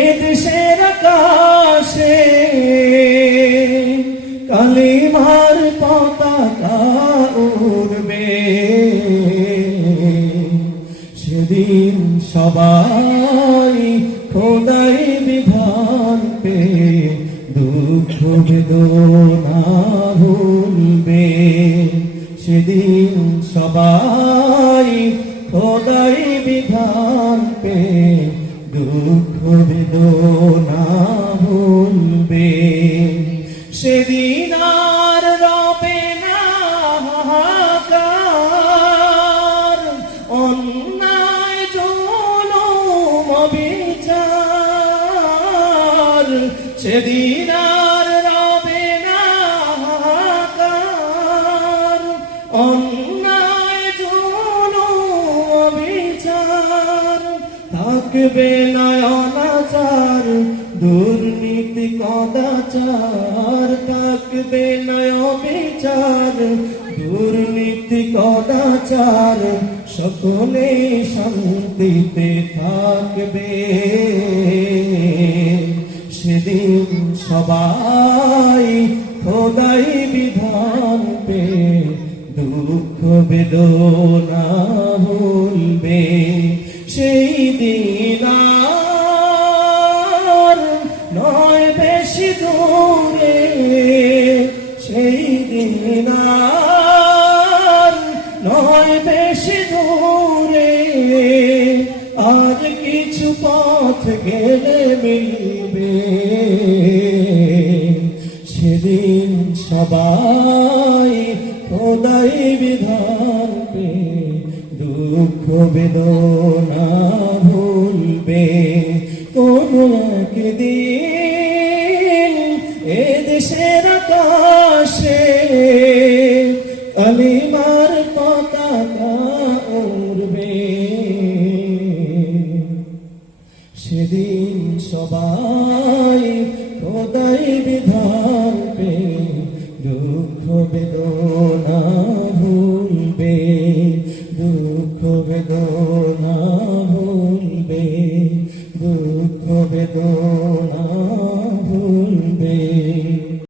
এদেশের আকাশে কালিমার পতাকা উড়বে। সেদিন সবাই খোদাই বিধান পে দুঃখ বেদনা ভুলবে। সেদিন সবাই খোদাই বিধান পে দুঃখ বেদনা ভুলবে। সেদিন আর রবে না হাহাকার অন্যায় জনম বিচার সেদিন আর রবে না হাহাকার অন্যায় জনম বিচার থাকবে না অনাচার দুর্নীতি কদাচার, থাকবে না অবিচার দুর্নীতি কদাচার, সকলে শান্তিতে থাকবে। সেদিন সবাই খোদাই বিধান পে দুঃখ বেদনা নয় বেশি দূরে সেই দিন নয় বেশি দূরে আর কিছু পথ গেলে মিলবে। সেদিন সবাই খোদাই বিধান পে দুঃখ বেদনা একদিন এ দেশের আকাশে কালিমার পতাকা উড়বে। সেদিন সবাই খোদাই বিধান পে দুঃখ বেদনা দুঃখ বেদনা।